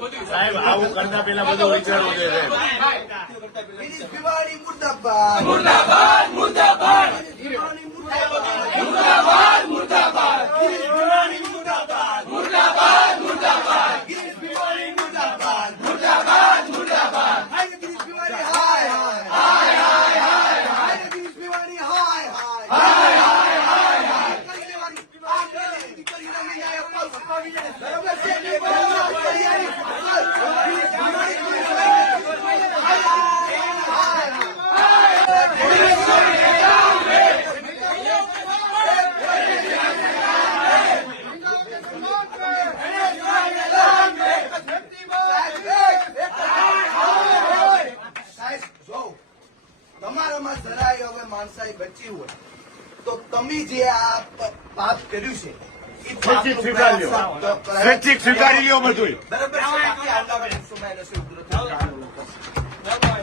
સાહેબ આવું કરતા પેલા બધું વિચારવું જોઈએ ભીવાણી મુર્દાબાદ મુર્દાબાદ મુર્દાબાદ ભીવાણી મુર્દાબાદ મુર્દાબાદ મુર્દાબાદ ભીવાણી મુર્દાબાદ મુર્દાબાદ મુર્દાબાદ ગિરીશ ભીવાણી મુર્દાબાદ મુર્દાબાદ મુર્દાબાદ હાય ગિરીશ ભીવાણી હાય હાય હાય હાય હાય હાય ગિરીશ ભીવાણી હાય હાય હાય હાય હાય હાય કરી લેવાની આ દીકરી રમી જાય બરાબર છે બરાબર તૈયારી ગિરીશ તમારામાં જરાય હવે માણસાઈ બચી હોય તો તમે જે આ પાપ કર્યું છે એ સ્વૈચ્છિક સ્વીકારી લ્યો. સ્વૈચ્છિક સ્વીકારી લ્યો બધું. બરાબર છે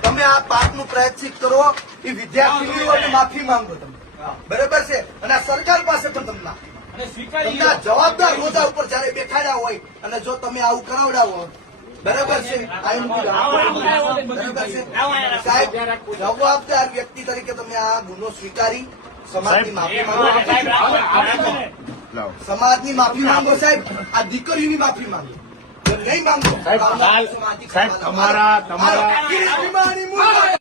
તમે આ પાપનું પ્રાયશ્ચિત કરો એ વિદ્યાર્થીઓને માફી માંગો તમે બરાબર છે અને આ સરકાર પાસે પણ તમને તમને આ જવાબદાર હોદ્દા ઉપર જયારે બેઠાડ્યા હોય અને જો તમે આવું કરાવડાવો બરાબર છે બરાબર છે સાહેબ જવાબદાર વ્યક્તિ તરીકે તમે આ ગુનો સ્વીકારી સમાજની માફી માંગો સમાજની માફી માંગો સાહેબ આ દીકરીની માફી માંગો જો નહીં માંગો સાહેબ તમારા ગિરીશ ભીવાણી મુર્દાબાદ